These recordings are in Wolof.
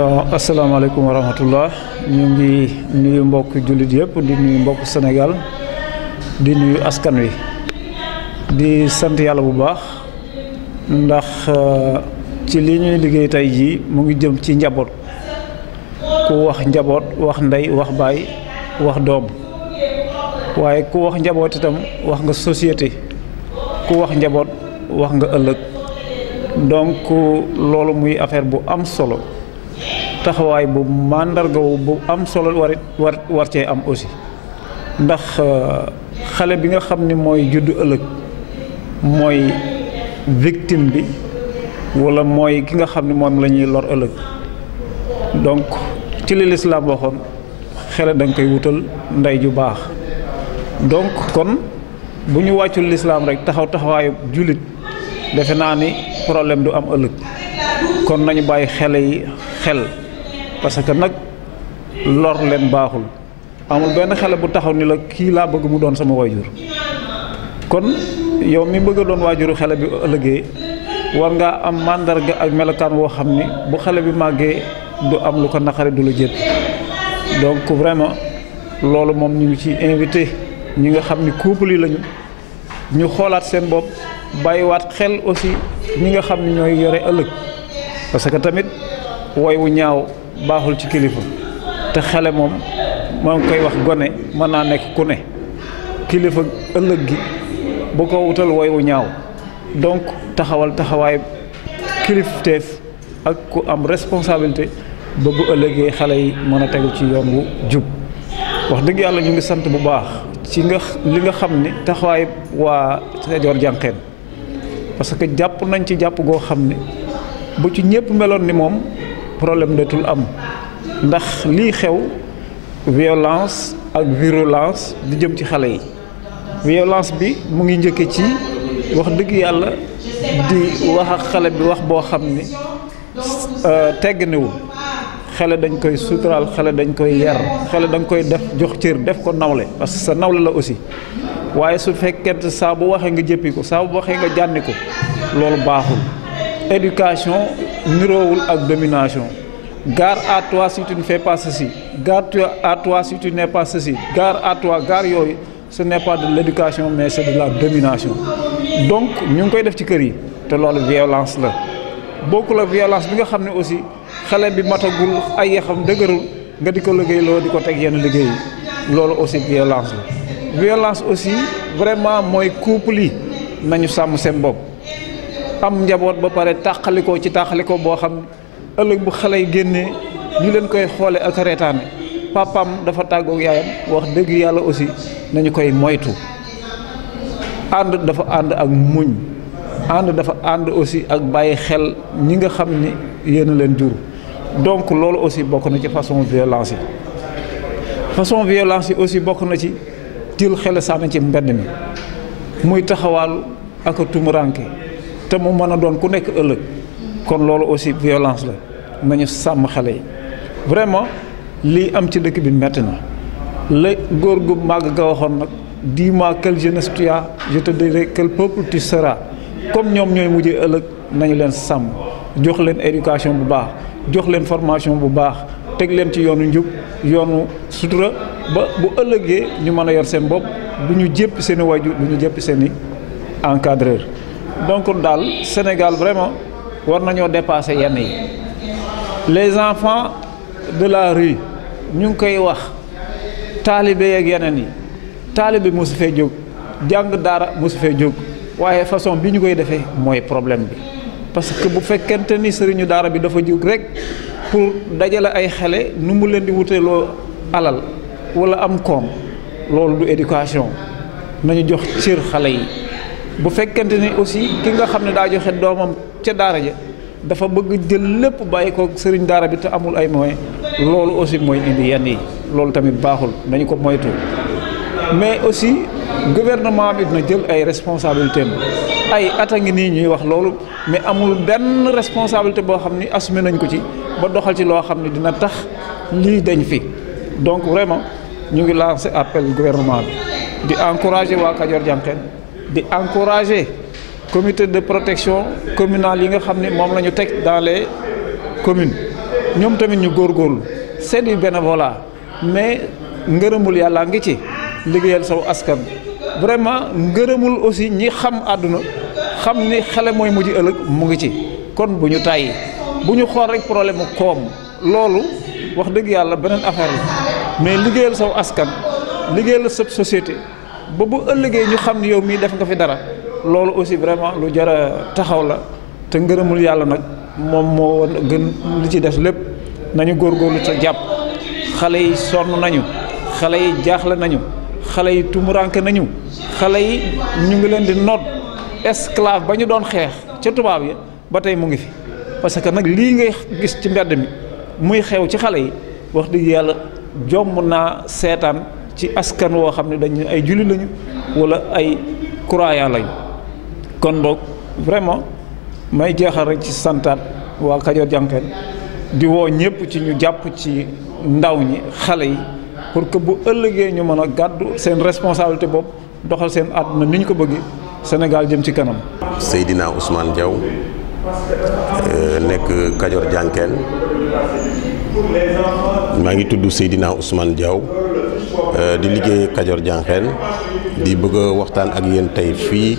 asalaamaaleykum wa rahmatullah ñu ngi nuyu mbokk jullit yëpp di nuyu mbokk Sénégal di nuyu askan wi di sant yàlla bu baax ndax ci li ñuy liggéey tey jii mu ngi jëm ci njaboot ku wax njaboot wax ndey wax baay wax doom waaye ku wax njaboot itam wax nga société ku wax njaboot wax nga ëllëg donc loolu muy affaire bu am solo taxawaay bu màndargawu bu am solo war cee am aussi ndax xale bi nga xam ni mooy juddu ëllëg mooy victime bi walla mooy ki nga xam ni moom la ñuy lor ëllëg donc ci li lislaam waxoon xale da nga koy wutal ndey ju baax donc kon bu ñu wàccul lislaam rek taxawaayu jullit defe naa ni problème du am ëllëg kon nañu bàyyi xale yi xel parce que nag lor leen baaxul amul benn xale bu taxaw ni la kii laa bëgg mu doon sama waajur kon yow mi bëgg a doon waajuru xale bi ëllëgee war ngaa am màndarga ak melokaan woo xam ni bu xale bi màggee du am lu ko naqari du la jëpp donc vraiment loolu moom ñu ngi ci invité ñi nga xam ni couple yi lañu ñu xoolaat seen bopp bàyyiwaat xel aussi ñi nga xam ni ñooy yore ëllëg parce que tamit woy wu ñaaw baaxul ci kilifa te xale moom maa ngi koy wax gone mën naa nekk ku ne kilifa ëllëg gi bu ko wutal woy wu ñaaw donc taxawaay kilifteef ak ku am responsabilité ba bu ëllëgee xale yi mën a tegu ci yoon wu jub wax dëgg yàlla ñu ngi sant bu baax ci li nga xam ni taxawaay waa Kajoor Jànqeen parce que jàpp nañ ci jàpp goo xam ni bu ci ñëpp meloon ni moom problème dootul am ndax lii xew violence ak virulence di jëm ci xale yi violence bi mu ngi njëkke ci wax dëgg yàlla di wax ak xale bi wax boo xam ni tegganiwul xale dañ koy suturaal xale dañ koy yar xale dañ koy def jox cër def ko nawle parce que sa nawle la aussi waaye su fekkente saa bu waxee nga jëppi ko saa bu waxee nga jànni ko loolu baaxul éducation niroowul ak domination gare à toi si tu ne fais pas ceci gare à toi si tu n'es pas ceci gare à toi gare yooyu ce n'est pas de l'éducation mais c'est de la domination donc ñu ngi koy def ci kër yi te loolu violence la bokkul la violence bi nga xam ne aussi xale bi matagul ay yaxam dëgërul nga di ko liggéeyloo di ko teg yenn liggéey yi loolu aussi violence la violence aussi vraiment mooy couple yi nañu sàmm seen bopp am njaboot ba pare tàqalikoo ci tàqalikoo boo xam ëllëg bu xale yi génnee ñu leen koy xoole ak reetaane papam dafa tàggoog yaayam wax dëgg yàlla aussi nañu koy moytu ànd dafa ànd ak muñ ànd dafa ànd aussi ak bàyyi xel ñi nga xam ni yéen a leen jur donc loolu aussi bokk na ci façon violence yi aussi bokk na ci jël xel sànni ci mbedd mi muy taxawaalu ak a tumuranke te mu mën a doon ku nekk ëllëg kon loolu aussi violence la nañu sàmm xale yi vraiment lii am ci dëkk bi metti na la góor gu màgg ga waxoon nag dis-moi quelle jeunesse tu as je te dirai quel peuple tu seras comme ñoom ñooy mujjee ëllëg nañu leen sàmm jox leen éducation bu baax jox leen formation bu baax teg leen ci yoonu njub yoonu sutura ba bu ëllëgee ñu mën a yor seen bopp du ñu jéppi seen i waajur du ñu jéppi seen i encadreur donc daal Sénégal vraiment war nañoo dépasser yenn yi les enfants de la rue ñu ngi koy wax taalibe ak yeneen yi taalibe mosu fee jóg jàng daara mosu fee jóg waaye façon bi ñu koy defee mooy problème bi parce que bu fekkente ni sëriñu daara bi dafa jóg rek pour dajale ay xale nu mu leen di wuteeloo alal wala am koom loolu du éducation nañu jox cër xale yi bu fekkente ni aussi ki nga xam ne daa joxe doomam ca daara ja dafa bëgg jël lépp bàyyi ko sëriñ daara bi te amul ay moyens loolu aussi mooy indi yenn yi loolu tamit baaxul nañu ko moytu mais aussi gouvernement bi dina jël ay responsabilités ay at a ngi nii ñuy wax loolu mais amul benn responsabilité boo xam ni assumé nañ ko ci ba doxal ci loo xam ne dina tax lii dañ fi donc vraiment ñu ngi lancé appel gouvernement bi di encourager waa Kajoor Jànqeen di encourager comité de protection communale yi nga xam ne moom la ñu teg dans les communes ñoom tamit ñu góorgóorlu c'est du bénévolat mais ngërëmul yàlla ngi ci liggéeyal saw askan vraiment ngërëmul aussi ñi xam àdduna xam ni xale mooy mujj ëllëg mu ngi ci kon bu ñu tàyyi bu ñu xool rek problème mu koom loolu wax dëgg yàlla beneen affaire la mais liggéeyal saw askan liggéeyal sa société ba bu ëllëgee ñu xam ni yow mii def nga fi dara loolu aussi vraiment lu jar a taxaw la te ngërëmul yàlla nag moom moo gën li ci des lépp nañu góorgóorlu te jàpp xale yi sonn nañu xale yi jaaxle nañu xale yi tumuranke nañu xale yi ñu ngi leen di noot esclave ba ñu doon xeex ca tubaab yi ba tey mu ngi fi parce que nag lii ngay gis ci mbedd mi muy xew ci xale yi wax dëgg yàlla jomb naa seetaan ci askan woo xam ne dañu ay julli lañu wala ay croyant lañu kon donc vraiment may jeexal rek ci santaat waa Kajoor Jànqeen di woo ñëpp ci ñu jàpp ci ndaw ñi xale yi pour que bu ëllëgee ñu mën a gàddu seen responsabilité bopp doxal seen àdduna ni ñu ko bëggee Sénégal jëm ci kanam. Seydina Ousmane Diaw nekk Kajoor Jànqeen maa ngi tudd Seydina Ousmane Diaw di liggéey Kajoor Jànqeen di bëgg a waxtaan ak yéen tey fii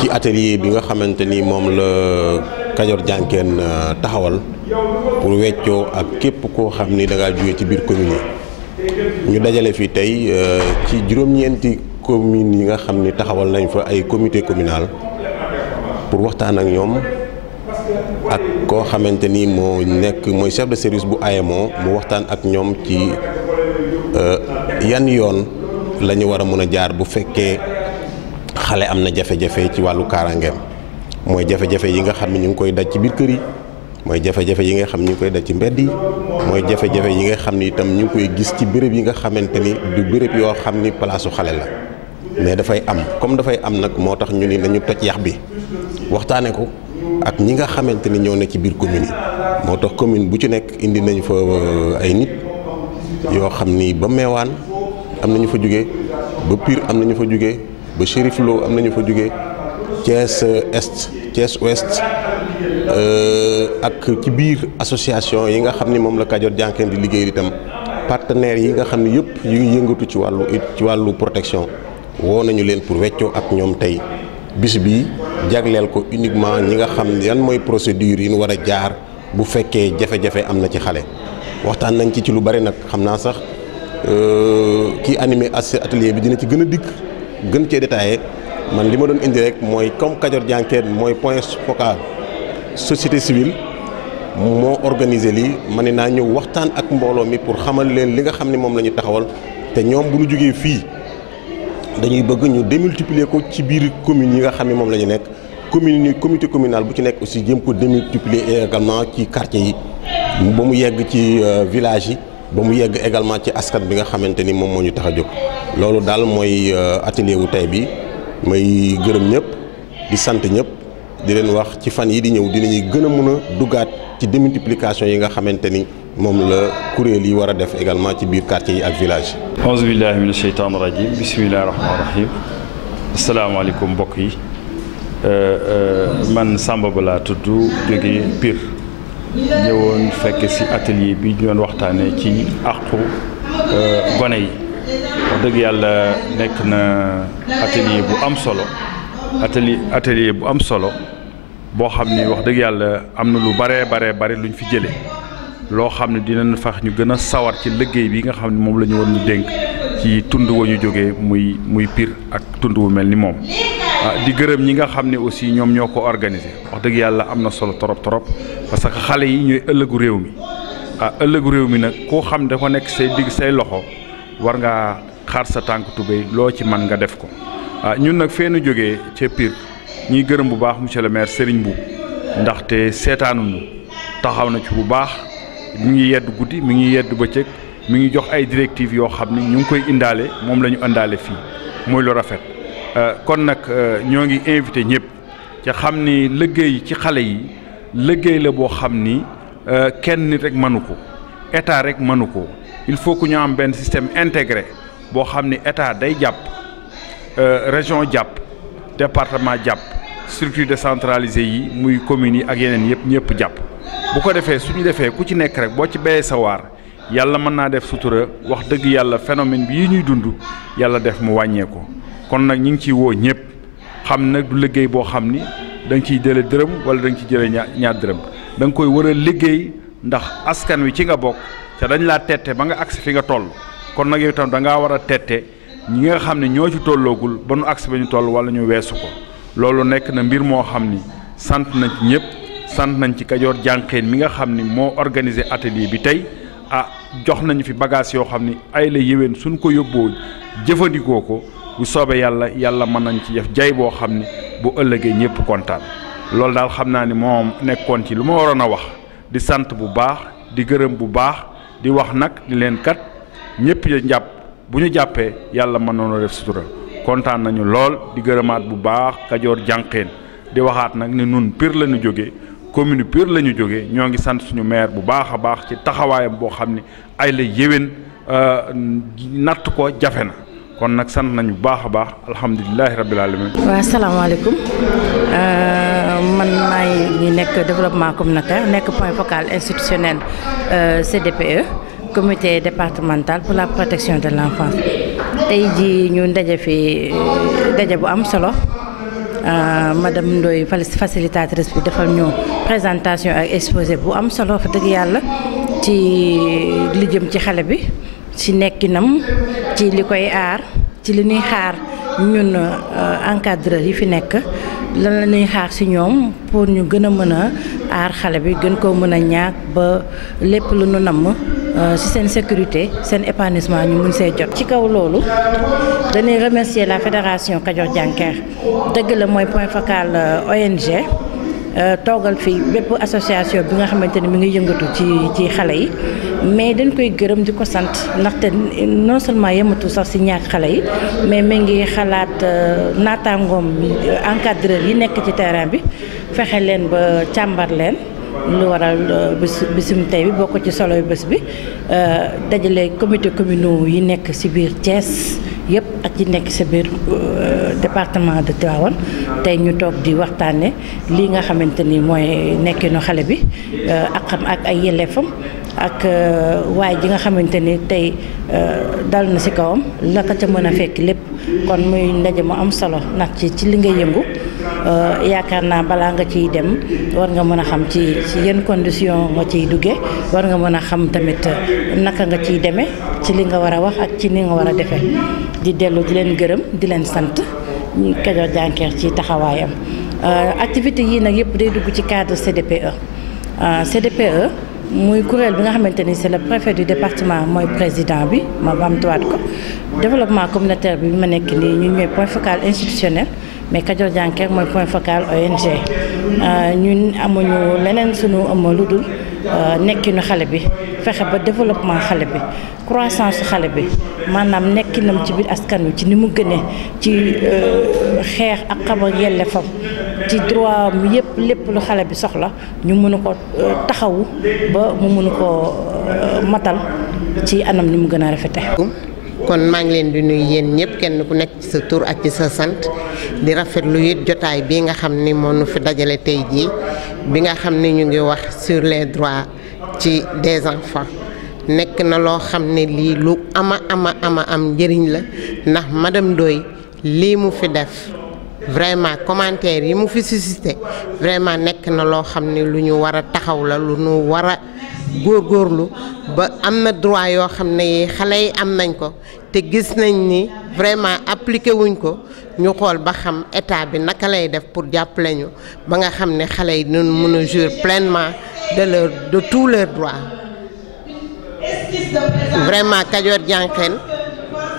ci atelier bi nga xamante ni moom la Kajoor Jànqeen taxawal pour weccoo ak képp koo xam ni da ngaa jóge ci biir commune yi ñu dajale fii tey ci juróom-ñeenti communes yi nga xam ni taxawal nañ fa ay comité communal pour waxtaan ak ñoom ak koo xamante ni mooy chef de service bu AEMO mu waxtaan ak ñoom ci yan yoon la ñu war a mën a jaar bu fekkee xale am na jafe-jafe ci wàllu kaaraangeem mooy jafe-jafe yi nga xam ne ñu ngi koy daj ci biir kër yi mooy jafe-jafe yi nga xam ne ñu ngi koy daj ci mbedd yi mooy jafe-jafe yi nga xam ni itam ñu ngi koy gis ci béréb yi nga xamante ni du béréb yoo xam ni palaasu xale la mais dafay am comme dafay am nag moo tax ñu ni nañu toj yax bi waxtaane ko ak ñi nga xamante ni ñoo ne ci biir commune yi moo tax commune bu ci nekk indi nañ fa ay nit yoo xam ni ba Meewaan am nañu fa jóge ba Pire am nañu fa jóge ba Chérif Lo am nañu fa jóge Thiès Est Thiès Ouest ak ci biir association yi nga xam ni moom la Kajoor Jànqeen di liggéey itam partenaires yi nga xam ni yëpp yu ngi yëngatu ci wàllu protection woo nañu leen pour weccoo ak ñoom tey bis bi jagleel ko uniquement ñi nga xam yan mooy procédure yi ñu war a jaar bu fekkee jafe-jafe am na ci xale waxtaan nañ ci lu bari nag xam naa sax kii animé atelier bi dina ci gën a dikk gën cee détaillé man li ma doon indi rek mooy comme Kajoor Jànqeen mooy point focal société civile moo organisé lii ma ne naa ñëw waxtaan ak mbooloo mi pour xamal leen li nga xam ne moom la ñu taxawal te ñoom bu ñu jógee fii dañuy bëgg ñu démultiplier ko ci biir communes yi nga xam ne moom la ñu nekk commune yi comité communal bu ci nekk aussi jéem ko démultiplier également ci quartier yi ba mu yegg ci village yi ba mu yegg également ci askan bi nga xamante ni moom moo ñu tax a jóg loolu daal mooy atelier wu tey bi may gërëm ñëpp di sant ñëpp di leen wax ci fan yi di ñëw dinañuy gën a mën a duggaat ci démultiplication yi nga xamante ni moom la kuréel yi war a def également ci biir quartier yi ak village yi. auzu billahi mina sheytaani rajim bismillahi rahmaani rahim asalaamaaleykum mbokk yi man Samba Ba laa tudd jóge Pire ñëwoon fekk ci atelier bi ñu doon waxtaanee ci àqu gone yi wax dëgg yàlla nekk na atelier bu am solo atelier bu am solo boo xam ni wax dëgg yàlla am na lu bare luñ fi jëlee loo xam ne dinañ fax ñu gën a sawar ci liggéey bi nga xam ne moom la ñu war ñu dénk ci tund wa ñu jógee muy Pire ak tund wu mel ni moom di gërëm ñi nga xam ne aussi ñoom ñoo ko organisé wax dëgg yàlla am na solo trop parce que xale yi ñooy ëllëgu réew mi ëllëgu réew mi nag koo xam dafa nekk say digg say loxo war ngaa xaar sa tànk tubéy loo ci man nga def ko ñun nag feenu jógee ca Pire ñuy gërëm bu baax monsieur le maire Serigne Mboup ndaxte seetaanuñu taxaw na ci bu baax mi ngi yedd guddi mi ngi yedd bëccëg mi ngi jox ay directives yoo xam ni ñu ngi koy indaale moom la ñu indaale fii muy lu rafet kon nag ñoo ngi invité ñëpp ca xam ni liggéey ci xale yi liggéey la boo xam ni kenn nit rek mënu ko état rek mënu ko il faut que ñu am benn système intégré boo xam ni état day jàpp région jàpp département jàpp structure décentralisée yi muy communes yi ak yeneen yëpp ñëpp jàpp bu ko defee suñu defee ku ci nekk rek boo ci béyee sa waar yàlla mën naa def sutura wax dëgg yàlla phénomène bi yi ñuy dund yàlla def mu wàññeeku kon nag ñu ngi ciy woo ñëpp xam nag du liggéey boo xam ni da nga ciy jële dërëm wala da nga ciy jële ñaar dërëm da nga koy war a liggéey ndax askan wi ci nga bokk te dañ laa tette ba nga agsi fi nga toll kon nag yow itam da ngaa war a tette ñi nga xam ne ñoo ci tolloogul ba nu agsi ba ñu toll wala ñu weesu ko loolu nekk na mbir moo xam ni sant nañ ci ñëpp sant nañ ci Kajoor Jànqeen mi nga xam ni moo organisé atelier bi tey jox nañu fi bagage yoo xam ni ay la yéwén suñ ko yóbboo jëfandikoo ko bu soobee yàlla mën nañ ci def jay boo xam ni bu ëllëgee ñëpp kontaan loolu daal xam naa ni moom nekkoon ci lu ma waroon a wax di sant bu baax di gërëm bu baax di wax nag di leen kat ñëpp ya jàpp bu ñu jàppee yàlla mën noonu def sutura kontaan nañu lool di gërëmaat bu baax Kajoor Jànqeen di waxaat nag ni nun Pire la ñu jógee commune Pire la ñu jógee ñoo ngi sant suñu maire bu baax a baax ci taxawaayam boo xam ni ay la yéwén natt ko jafe na kon nag sant nañu bu baax a baax alhamdulilahi rabbil alamin. waaw asalaamaaleykum man maay ñi nekk développement communautaire nekk point focal institutionnel CDPE comité départemental pour la protection de l'enfance tey jii ñu ndaje fi daje bu am solo. Madame Ndoye facilitatrice bi defal ñu présentation ak exposé bu am solo wax dëgg yàlla ci li jëm ci xale bi ci nekkinam ci li koy aar ci li ñuy xaar ñun encadreur yi fi nekk lan la ñuy xaar ci ñoom pour ñu gën a mën a aar xale bi gën koo mën a ñaax ba lépp lu nu namm ci seen sécurité seen épanouissement ñu mun see jot. ci kaw loolu dañuy remercier la fédération Kajoor Jànqeen dëgg la mooy point focal ONG toogal fii bépp association bi nga xamante ni mi ngi yëngatu ci xale yi mais dañ koy gërëm di ko sant ndaxte non seulement yematu sax ci ñàkk xale yi mais mi ngi xalaat naataangoom encadreur yi nekk ci terrain bi fexe leen ba càmbar leen. lu waral bisum tey bi bokk ci solo bés bi dajale comité communaux yi nekk ci biir Thiès yëpp ak yi nekk ci biir département de Tivaouane tey ñu toog di waxtaane lii nga xamante ni mooy nekkinu xale bi ak xam ak ay yelleefam ak waay ji nga xamante ni tey dal na ci kawam la ko ca mën a fekk lépp kon muy ndaje mu am solo ndax ci li nga yëngu yaakaar naa balaa nga ciy dem war nga mën a xam ci yenn condition nga ciy duggee war nga mën a xam tamit naka nga ciy demee ci li nga war a wax ak ci ni nga war a defee di dellu di leen gërëm di leen sant ñu Kajoor Jànqeen ci taxawaayam activité yii nag yëpp day dugg ci cadre CDPE CDPE muy kuréel bi nga xamante ni c'est le préfet du département mooy président bi ma bamtuwaat ko développement communautaire bi ma nekk nii ñun ñooy point focal institutionnel mais Kajoor Jànqeen mooy point focal ONG ñun amuñu leneen sunu am lu dul nekkinu xale bi fexe ba développement xale bi croissance xale bi maanaam nekkinam ci biir askan wi ci ni mu gënee ci xeex ak xam ak yelleefam ci droit mi yëpp lépp lu xale bi soxla ñu mënu ko taxawu ba mu mënu ko matal ci anam ni mu gën a rafete kon maa ngi leen di nuyu yéen ñëpp kenn ku nekk ci sa tur ak ci sa sant di rafetlu it jotaay bii nga xam ni moo nu fi dajale tey jii bi nga xam ni ñu ngi wax sur les droits ci des enfants nekk na loo xam ne lii lu am njëriñ la ndax madame Ndoye lii mu fi def vraiment commentaire yi mu fi suscité vraiment nekk na loo xam ne lu ñu war a taxaw la lu ñu war a góorgóorlu ba am na droit yoo xam ne xale yi am nañ ko te gis nañ ni vraiment appliqué wuñ ko ñu xool ba xam état bi naka lay def pour jàppale ñu ba nga xam ne xale yi dinañ mën a jouir pleinement de tous leurs droits vraiment Kajoor Jànqeen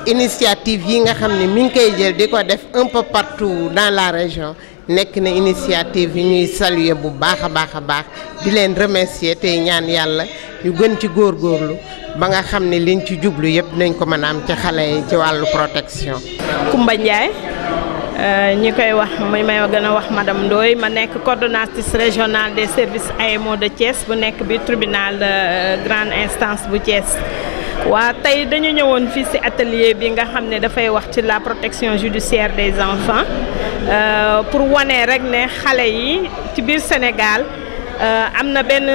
initiative yi nga xam ne mi ngi koy jël di ko def un peu partout dans la région nekk na initiative yi ñuy saluer bu baax a baax di leen remercier tey ñaan yàlla ñu gën ci góorgóorlu ba nga xam ne liñ ci jublu yëpp nañ ko mën a am ci xale yi ci wàllu protection. Koumba Ndiaye ñi koy wax may gën a wax madame Ndoye ma nekk coordonnatrice régionale des services AEMO de Thiès bu nekk bi tribunal grande instance bu Thiès. waa tey dañu ñëwoon fii ci atelier bi nga xam ne dafay wax ci la protection judiciaire des enfants pour wane rek ne xale yi ci biir Sénégal am na benn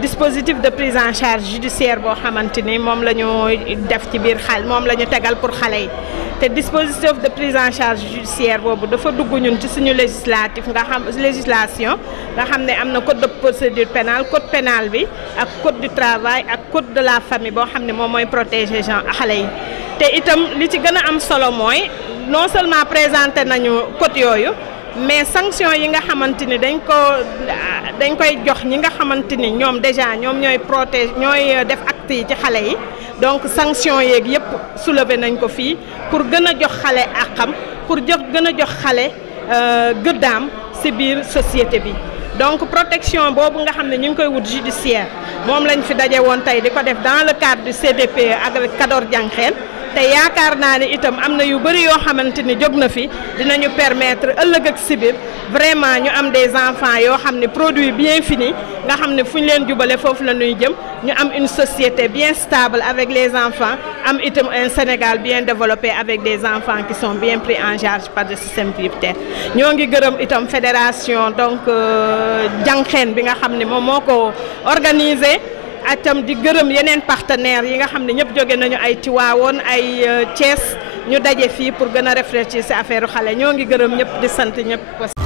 dispositif de prise en charge judiciaire boo xamante ni moom la ñu def ci biir moom la ñu tegal pour xale yi te dispositif de prise en charge judiciaire boobu dafa dugg ñun ci suñu législation nga xam ne am na code de procédure pénale code pénal bi ak code du travail ak code de la famille boo xam ne moom mooy protéger xale yi te itam li ci gën a am solo mooy non seulement présenté nañu code yooyu mais sanction yi nga xamante ni dañ koy jox ñi nga xamante ni ñoom déjà ñoom ñooy ñooy def acte yi ci xale yi donc sanction yeeg yëpp soulevé nañ ko fii pour gën a jox xale àqam pour gën a jox xale gëddaam ci biir société bi donc protection boobu nga xam ne ñu ngi koy wut judiciaire moom lañ fi daje woon tey di ko def dans le cadre du CDPE ak Kador Diankhène te yaakaar naa ne itam am na yu bëri yoo xamante ni jóg na fi dinañu permettre ëllëg ak si biir vraiment ñu am des enfants yoo xam ne produit bien fini nga xam ne fu ñu leen jubale foofu la ñuy jëm ñu am une société bien stable avec les enfants am itam un Sénégal bien développé avec des enfants qui sont bien pris en charge par le système prioritaire ñoo ngi gërëm itam fédération donc Diankhène bi nga xam ne moom moo ko organisé atam di gërëm yeneen partenaires yi nga xam ne ñëpp jóge nañu ay Tivaouane ay Thiès ñu daje fii pour gën a réfléchir ci affaire xale ñoo ngi gërëm ñëpp di sant ñëpp.